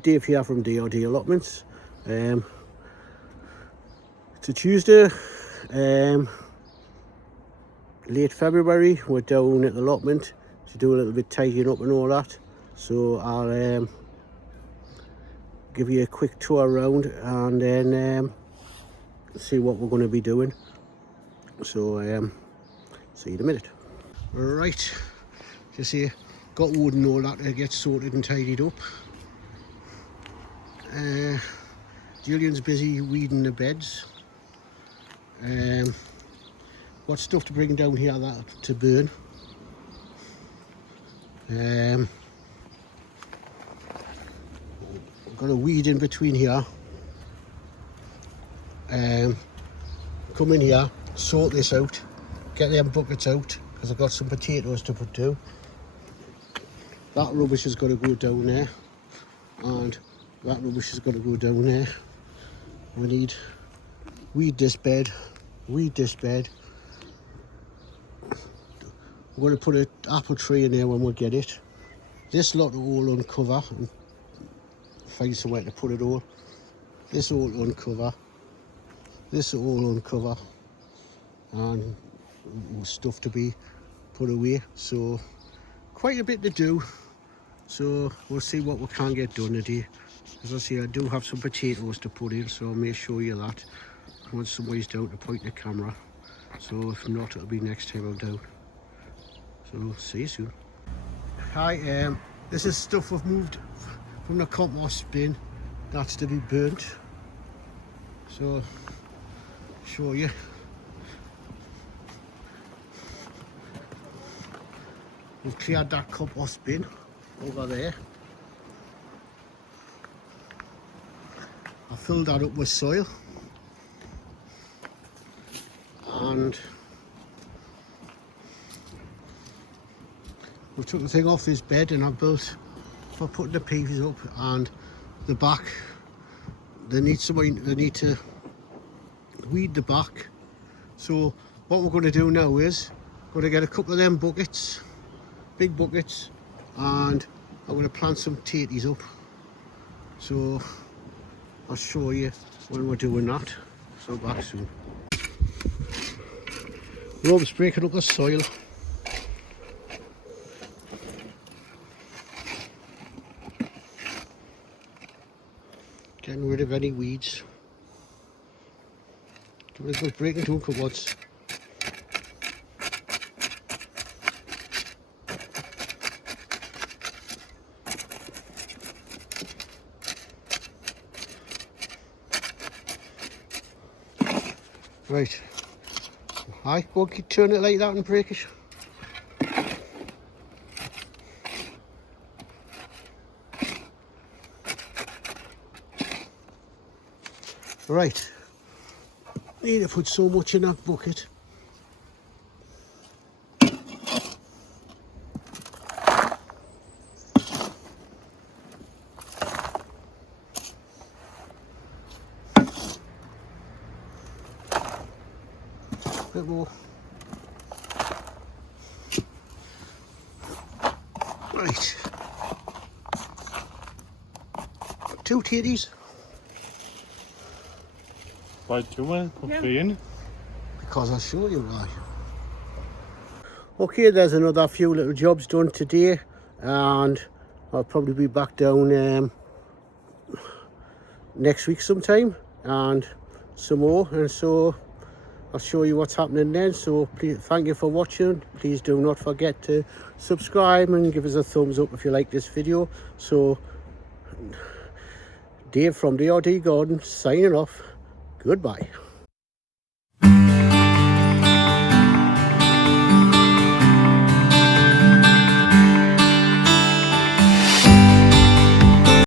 Right, Dave here from DRD Allotments. It's a Tuesday, late February. We're down at the allotment to do a little bit tidying up and all that. So I'll give you a quick tour around and then see what we're going to be doing. So see you in a minute. Right, just here, got wood and all that to get sorted and tidied up. Julian's busy weeding the beds. Got stuff to bring down here that to burn. Got a weed in between here. Come in here, sort this out, get them buckets out because I've got some potatoes to put down. That rubbish has got to go down there, and that rubbish has got to go down there. We need weed this bed. We're going to put an apple tree in there when we get it. This lot will all uncover and find somewhere to put it all. This all uncover. This will all uncover, and stuff to be put away. So quite a bit to do. So we'll see what we can get done today. As I say, I do have some potatoes to put in, so I may show you that once somebody's down to point the camera. So if not, it'll be next time I'm down. So see you soon. Hi, this is stuff I've moved from the compost bin. That's to be burnt. So show you. We've cleared that compost bin over there. I filled that up with soil, and we took the thing off this bed, and I built for putting the PVs up, and the back they need to weed the back. So what we're going to do now is going to get a couple of them buckets, big buckets, and I'm going to plant some tatties up. So I'll show you when we're doing that. So back soon. Rob's breaking up the soil. Getting rid of any weeds. Give it a good break into a couple once. Right, I go and turn it like that and break it. Right, need to put so much in that bucket. Bit more. Right. 2 tatties. Why do you put 3 in? Because I'll show you why. Okay, there's another few little jobs done today, and I'll probably be back down next week sometime, and some more, and so I'll show you what's happening then. So please, thank you for watching. Please do not forget to subscribe and give us a thumbs up if you like this video. So Dave from DRD Garden signing off. Goodbye.